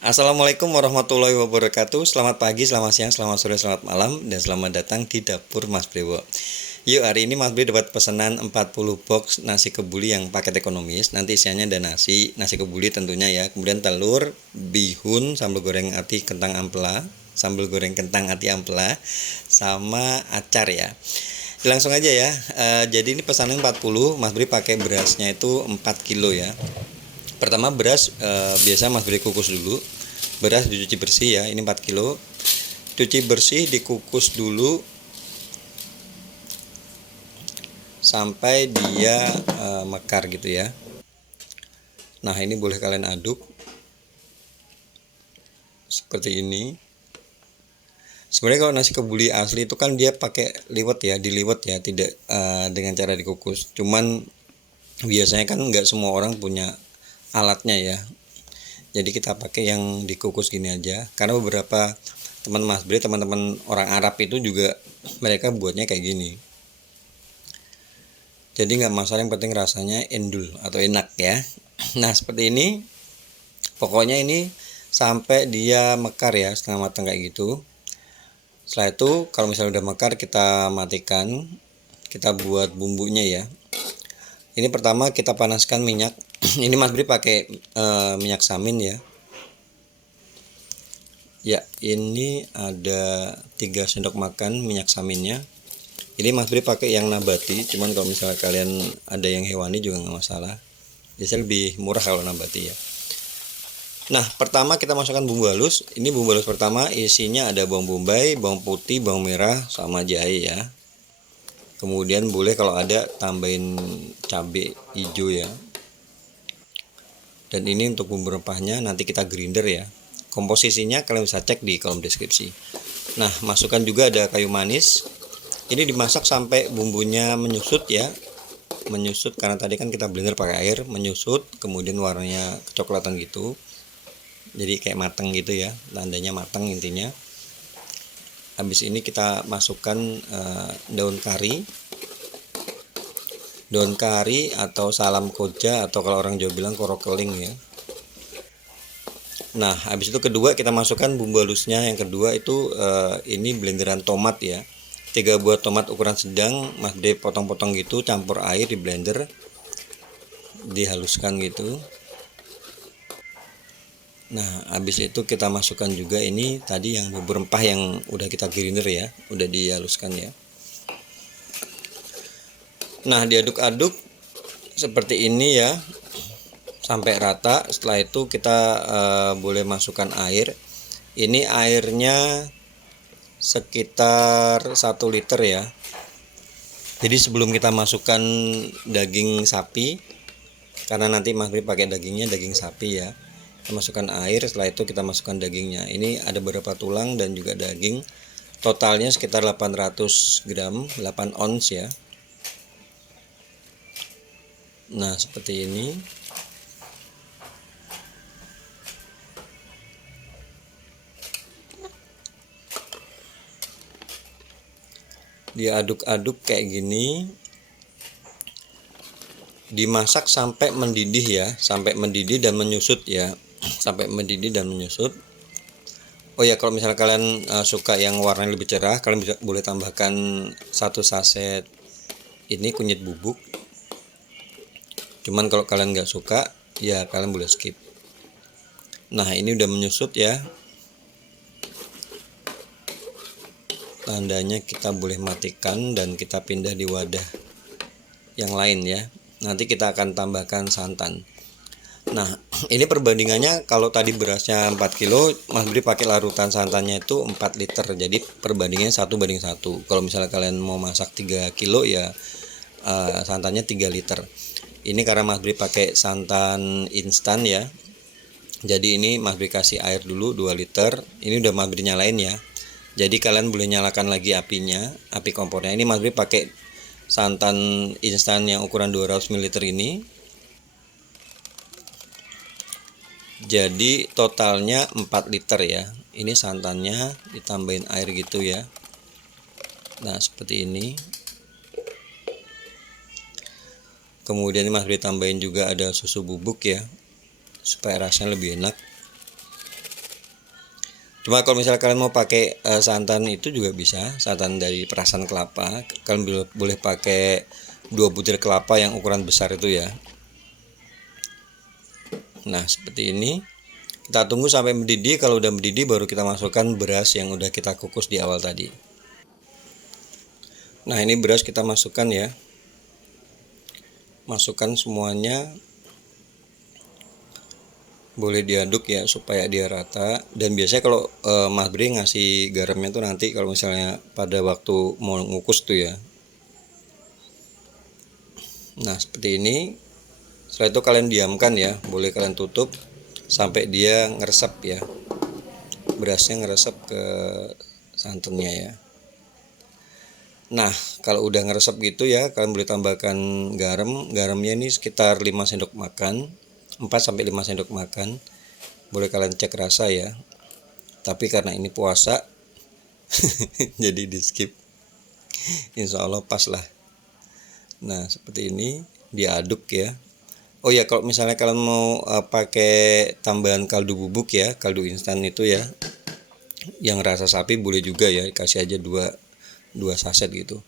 Assalamualaikum warahmatullahi wabarakatuh. Selamat pagi, selamat siang, selamat sore, selamat malam, dan selamat datang di dapur Mas Brewo. Yuk, hari ini Mas Bre dapat pesanan 40 box nasi kebuli yang paket ekonomis. Nanti isiannya ada nasi kebuli tentunya ya. Kemudian telur, bihun, sambal goreng ati kentang ampela, sambal goreng kentang ati ampela, sama acar ya. Langsung aja ya. Jadi ini pesanan 40, Mas Bre pakai berasnya itu 4 kilo ya. Pertama beras biasa Mas Bre kukus dulu. Beras dicuci bersih ya, ini 4 kilo. Cuci bersih, dikukus dulu sampai dia mekar gitu ya. Nah, ini boleh kalian aduk seperti ini. Sebenarnya kalau nasi kebuli asli itu kan dia pakai liwet ya, diliwet ya, tidak dengan cara dikukus. Cuman biasanya kan nggak semua orang punya alatnya ya. Jadi kita pakai yang dikukus gini aja. Karena beberapa teman Mas Bre, teman-teman orang Arab itu juga mereka buatnya kayak gini. Jadi nggak masalah, yang penting rasanya endul atau enak ya. Nah seperti ini. Pokoknya ini sampai dia mekar ya, setengah matang kayak gitu. Setelah itu kalau misalnya udah mekar kita matikan. Kita buat bumbunya ya. Ini pertama kita panaskan minyak. Ini Mas Bri pakai minyak samin ya. Ya, ini ada 3 sendok makan minyak saminnya. Ini Mas Bri pakai yang nabati, cuman kalau misalnya kalian ada yang hewani juga nggak masalah. Biasanya lebih murah kalau nabati ya. Nah, pertama kita masukkan bumbu halus. Ini bumbu halus pertama isinya ada bawang bombay, bawang putih, bawang merah, sama jahe ya. Kemudian boleh kalau ada tambahin cabai hijau ya. Dan ini untuk bumbu rempahnya nanti kita grinder ya. Komposisinya kalian bisa cek di kolom deskripsi. Nah, masukkan juga ada kayu manis. Ini dimasak sampai bumbunya menyusut ya. Menyusut karena tadi kan kita blender pakai air, menyusut, kemudian warnanya kecoklatan gitu. Jadi kayak matang gitu ya, tandanya matang intinya. Habis ini kita masukkan daun kari. Daun kari atau salam koja atau kalau orang Jawa bilang korokeling ya. Nah, habis itu kedua kita masukkan bumbu halusnya. Yang kedua itu ini blenderan tomat ya. 3 buah tomat ukuran sedang, Mas Bre potong-potong gitu, campur air di blender, dihaluskan gitu. Nah, habis itu kita masukkan juga ini tadi yang bumbu rempah yang udah kita grinder ya, udah dihaluskan ya. Nah, diaduk-aduk seperti ini ya, sampai rata. Setelah itu kita boleh masukkan air. Ini airnya sekitar 1 liter ya. Jadi sebelum kita masukkan daging sapi, karena nanti Mas Bri pakai dagingnya daging sapi ya, kita masukkan air. Setelah itu kita masukkan dagingnya. Ini ada beberapa tulang dan juga daging. Totalnya sekitar 800 gram, 8 ons ya. Nah seperti ini. Diaduk-aduk kayak gini, dimasak sampai mendidih ya, sampai mendidih dan menyusut ya, sampai mendidih dan menyusut. Oh ya, kalau misalnya kalian suka yang warnanya lebih cerah, kalian bisa boleh tambahkan 1 saset ini kunyit bubuk. Cuman kalau kalian nggak suka ya kalian boleh skip. Nah ini udah menyusut ya, tandanya kita boleh matikan dan kita pindah di wadah yang lain ya. Nanti kita akan tambahkan santan. Nah ini perbandingannya, kalau tadi berasnya 4 kilo, Mas Bri pakai larutan santannya itu 4 liter. Jadi perbandingannya 1:1. Kalau misalnya kalian mau masak 3 kilo ya santannya 3 liter. Ini karena Mas Bri pakai santan instan ya. Jadi ini Mas Bri kasih air dulu 2 liter. Ini udah Mas Bri nyalain ya. Jadi kalian boleh nyalakan lagi apinya, api kompornya. Ini Mas Bri pakai santan instan yang ukuran 200 ml ini. Jadi totalnya 4 liter ya. Ini santannya ditambahin air gitu ya. Nah seperti ini. Kemudian Mas Bri tambahin juga ada susu bubuk ya, supaya rasanya lebih enak. Cuma kalau misalnya kalian mau pakai santan itu juga bisa, santan dari perasan kelapa. Kalian boleh pakai 2 butir kelapa yang ukuran besar itu ya. Nah, seperti ini. Kita tunggu sampai mendidih. Kalau udah mendidih baru kita masukkan beras yang udah kita kukus di awal tadi. Nah, ini beras kita masukkan ya. Masukkan semuanya. Boleh diaduk ya supaya dia rata. Dan biasanya kalau Mas Bre ngasih garamnya tuh nanti kalau misalnya pada waktu mau ngukus tuh ya. Nah, seperti ini. Setelah itu kalian diamkan ya. Boleh kalian tutup sampai dia ngeresep ya. Berasnya ngeresep ke santannya ya. Nah, kalau udah ngeresep gitu ya, kalian boleh tambahkan garam. Garamnya ini sekitar 5 sendok makan, 4 sampai 5 sendok makan. Boleh kalian cek rasa ya. Tapi karena ini puasa jadi di skip. Insya Allah pas lah. Nah, seperti ini diaduk ya. Oh ya, kalau misalnya kalian mau pakai tambahan kaldu bubuk ya, kaldu instan itu ya, yang rasa sapi boleh juga ya, kasih aja 2 saset gitu.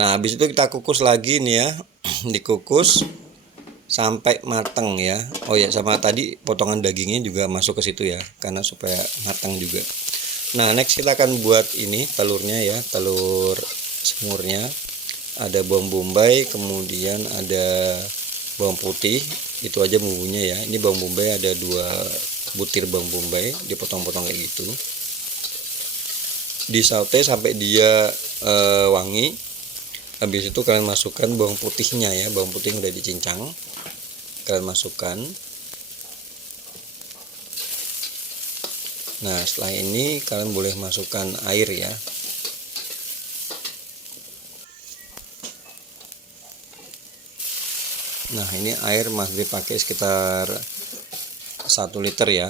Nah, habis itu kita kukus lagi nih ya. Dikukus sampai matang ya. Oh ya, sama tadi potongan dagingnya juga masuk ke situ ya, karena supaya matang juga. Nah, next kita akan buat ini telurnya ya, telur semurnya. Ada bawang bombay, kemudian ada bawang putih, itu aja bumbunya ya. Ini bawang bombay ada 2 butir bawang bombay, dipotong-potong kayak gitu. Disaute sampai dia wangi. Habis itu kalian masukkan bawang putihnya ya, bawang putih yang udah dicincang. Kalian masukkan. Nah, setelah ini kalian boleh masukkan air ya. Nah, ini air Mas dipakai sekitar 1 liter ya.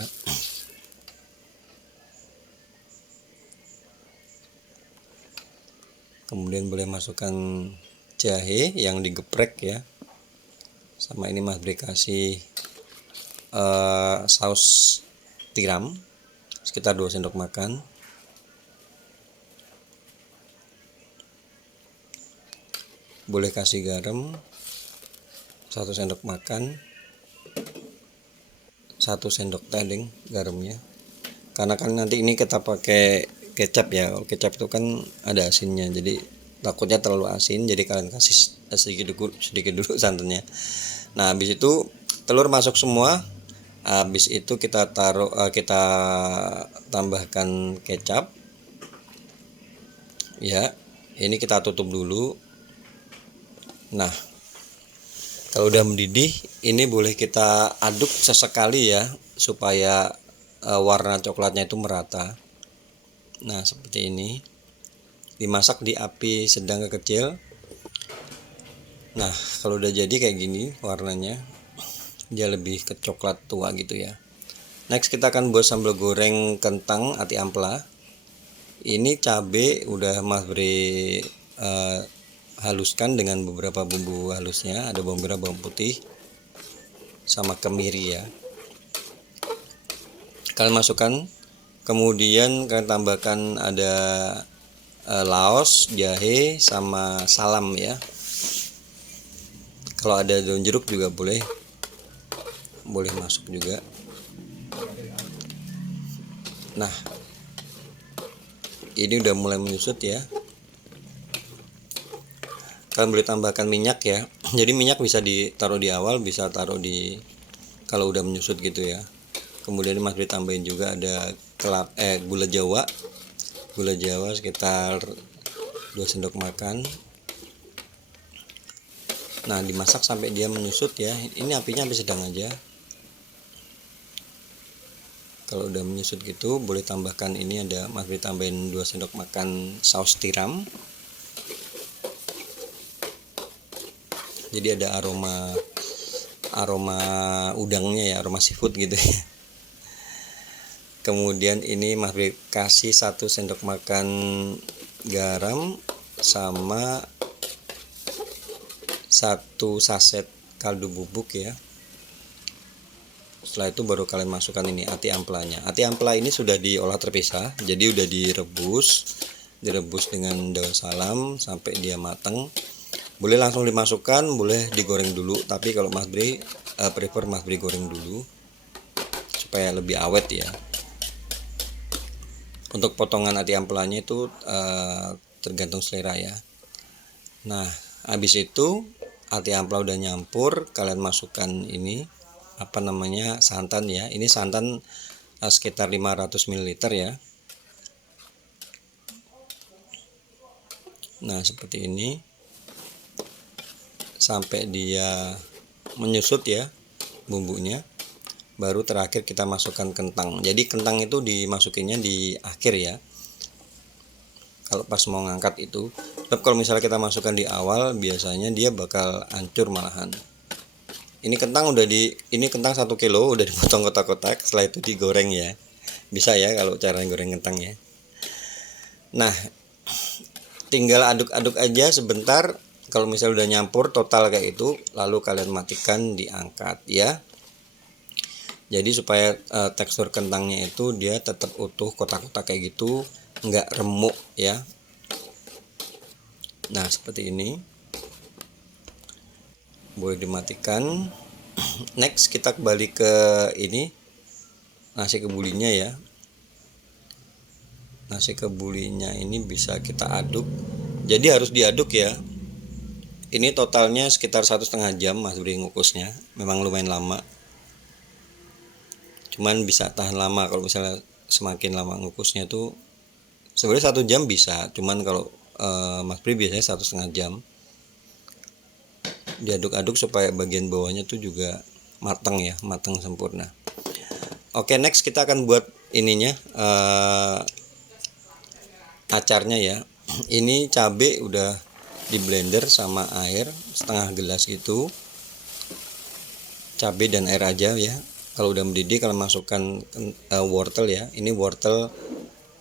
Kemudian boleh masukkan jahe yang digeprek ya. Sama ini Mas Bri kasih saus tiram sekitar 2 sendok makan. Boleh kasih garam 1 sendok makan, 1 sendok teh garamnya. Karena kan nanti ini kita pakai kecap ya. Kalau kecap itu kan ada asinnya, jadi takutnya terlalu asin, jadi kalian kasih sedikit dulu santannya. Nah, habis itu telur masuk semua. Habis itu kita kita tambahkan kecap ya. Ini kita tutup dulu. Nah, kalau udah mendidih, ini boleh kita aduk sesekali ya, supaya warna coklatnya itu merata. Nah, seperti ini. Dimasak di api sedang ke kecil. Nah, kalau udah jadi kayak gini warnanya, dia lebih ke coklat tua gitu ya. Next kita akan buat sambal goreng kentang ati ampela. Ini cabe udah Mas Bri haluskan dengan beberapa bumbu halusnya. Ada bawang merah, bawang putih, sama kemiri ya. Kalian masukkan. Kemudian kalian tambahkan ada laos, jahe, sama salam ya. Kalau ada daun jeruk juga boleh masuk juga. Nah, ini udah mulai menyusut ya. Kalian boleh tambahkan minyak ya. Jadi minyak bisa ditaruh di awal, bisa taruh di kalau udah menyusut gitu ya. Kemudian Mas Bri tambahin juga ada gula Jawa. Gula Jawa sekitar 2 sendok makan. Nah, dimasak sampai dia menyusut ya. Ini apinya api sedang aja. Kalau udah menyusut gitu, boleh tambahkan ini ada Mas Bri tambahin 2 sendok makan saus tiram. Jadi ada aroma udangnya ya, aroma seafood gitu ya. Kemudian ini Mas Bri kasih 1 sendok makan garam sama 1 saset kaldu bubuk ya. Setelah itu baru kalian masukkan ini ati amplanya. Ati ampla ini sudah diolah terpisah, jadi udah direbus dengan daun salam sampai dia matang. Boleh langsung dimasukkan, boleh digoreng dulu, tapi kalau Mas Bri prefer Mas Bri goreng dulu supaya lebih awet ya. Untuk potongan ati amplanya itu tergantung selera ya. Nah, habis itu ati ampla udah nyampur, kalian masukkan ini santan ya. Ini santan sekitar 500 ml ya. Nah, seperti ini sampai dia menyusut ya bumbunya. Baru terakhir kita masukkan kentang. Jadi kentang itu dimasukinnya di akhir ya, kalau pas mau ngangkat itu. Tapi kalau misalnya kita masukkan di awal, biasanya dia bakal hancur malahan. Ini kentang ini kentang 1 kilo udah dipotong kotak-kotak, setelah itu digoreng ya. Bisa ya kalau cara goreng kentang ya. Nah, tinggal aduk-aduk aja sebentar. Kalau misalnya udah nyampur total kayak itu, lalu kalian matikan, diangkat ya. Jadi supaya tekstur kentangnya itu dia tetap utuh kotak-kotak kayak gitu, nggak remuk ya. Nah, seperti ini. Boleh dimatikan. Next kita kembali ke ini nasi kebulinya ya. Nasi kebulinya ini bisa kita aduk, jadi harus diaduk ya. Ini totalnya sekitar 1,5 jam Mas Bri ngukusnya, memang lumayan lama, cuman bisa tahan lama. Kalau misalnya semakin lama ngukusnya tuh sebenarnya 1 jam bisa, cuman kalau Mas Bri biasanya 1,5 jam. Diaduk-aduk supaya bagian bawahnya tuh juga matang ya, matang sempurna. Oke, next kita akan buat ininya acarnya ya. Ini cabai udah di blender sama air setengah gelas gitu, cabai dan air aja ya. Kalau udah mendidih kalian masukkan wortel ya. Ini wortel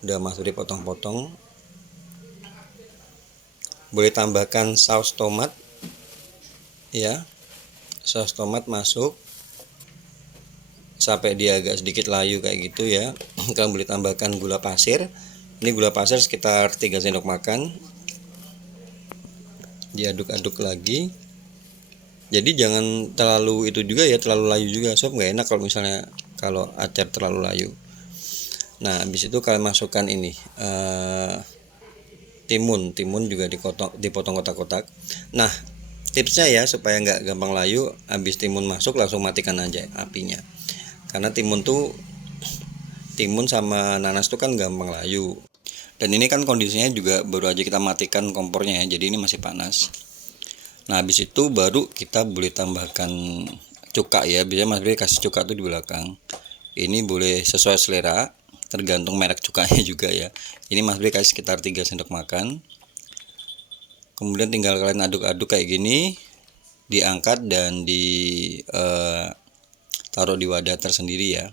udah Mas Bri potong-potong. Boleh tambahkan saus tomat ya, saus tomat masuk sampai dia agak sedikit layu kayak gitu ya. Kalian boleh tambahkan gula pasir. Ini gula pasir sekitar 3 sendok makan. Diaduk-aduk lagi. Jadi jangan terlalu itu juga ya, terlalu layu juga, sob nggak enak kalau acar terlalu layu. Nah, habis itu kalian masukkan ini timun juga dipotong kotak-kotak. Nah, tipsnya ya supaya nggak gampang layu, habis timun masuk langsung matikan aja apinya, karena timun sama nanas tuh kan gampang layu. Dan ini kan kondisinya juga baru aja kita matikan kompornya ya, jadi ini masih panas. Nah, habis itu baru kita boleh tambahkan cuka ya. Biasanya Mas Bri kasih cuka tuh di belakang. Ini boleh sesuai selera, tergantung merek cukanya juga ya. Ini Mas Bri kasih sekitar 3 sendok makan. Kemudian tinggal kalian aduk-aduk kayak gini, diangkat dan taruh di wadah tersendiri ya.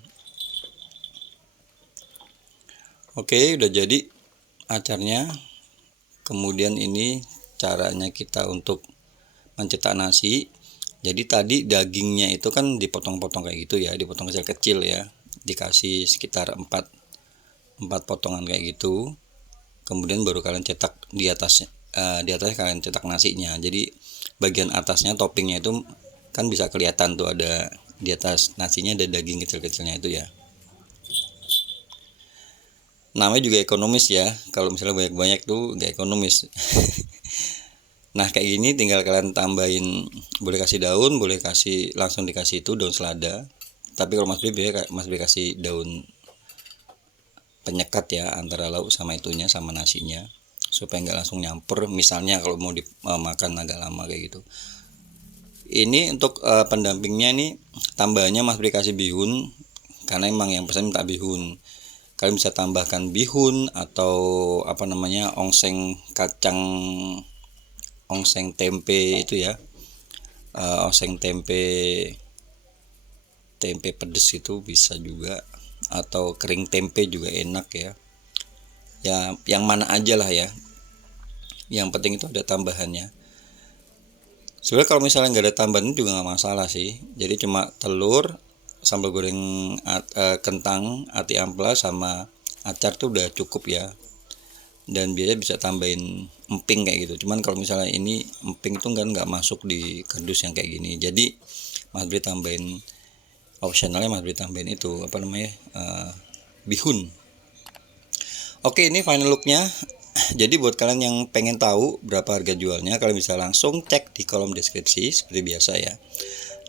Oke, udah jadi acarnya. Kemudian ini caranya kita untuk mencetak nasi. Jadi tadi dagingnya itu kan dipotong-potong kayak gitu ya, dipotong kecil-kecil ya, dikasih sekitar 4 potongan kayak gitu. Kemudian baru kalian cetak di atasnya kalian cetak nasinya. Jadi bagian atasnya toppingnya itu kan bisa kelihatan tuh, ada di atas nasinya ada daging kecil-kecilnya itu ya. Namanya juga ekonomis ya, kalau misalnya banyak-banyak tuh nggak ekonomis. Nah, kayak gini tinggal kalian tambahin, boleh kasih daun, boleh langsung dikasih itu daun selada. Tapi kalau Mas Bri kasih daun penyekat ya, antara lauk sama itunya sama nasinya, supaya nggak langsung nyampur. Misalnya kalau mau dimakan agak lama kayak gitu. Ini untuk pendampingnya nih, tambahannya Mas Bri kasih bihun, karena emang yang pesan minta bihun. Kalian bisa tambahkan bihun atau ongseng tempe itu ya, ongseng tempe pedes itu bisa juga, atau kering tempe juga enak ya. Ya, yang mana aja lah ya. Yang penting itu ada tambahannya. Sebenarnya kalau misalnya nggak ada tambahan juga nggak masalah sih. Jadi cuma telur, sambal goreng kentang ati amplas sama acar tuh udah cukup ya. Dan biasanya bisa tambahin emping kayak gitu. Cuman kalau misalnya ini emping itu kan nggak masuk di kardus yang kayak gini. Jadi Mas Bri tambahin, optionalnya Mas Bri tambahin itu apa namanya, bihun. Oke, ini final looknya. Jadi buat kalian yang pengen tahu berapa harga jualnya, kalian bisa langsung cek di kolom deskripsi seperti biasa ya.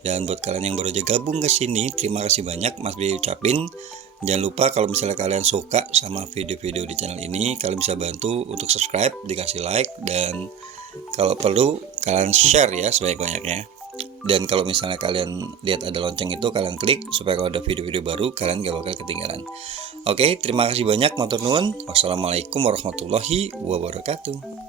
Dan buat kalian yang baru aja gabung ke sini, terima kasih banyak Mas Bri ucapin. Jangan lupa kalau misalnya kalian suka sama video-video di channel ini, kalian bisa bantu untuk subscribe, dikasih like, dan kalau perlu kalian share ya sebanyak-banyaknya. Dan kalau misalnya kalian lihat ada lonceng itu, kalian klik supaya kalau ada video-video baru kalian gak bakal ketinggalan. Oke, terima kasih banyak, matur nuwun. Wassalamualaikum warahmatullahi wabarakatuh.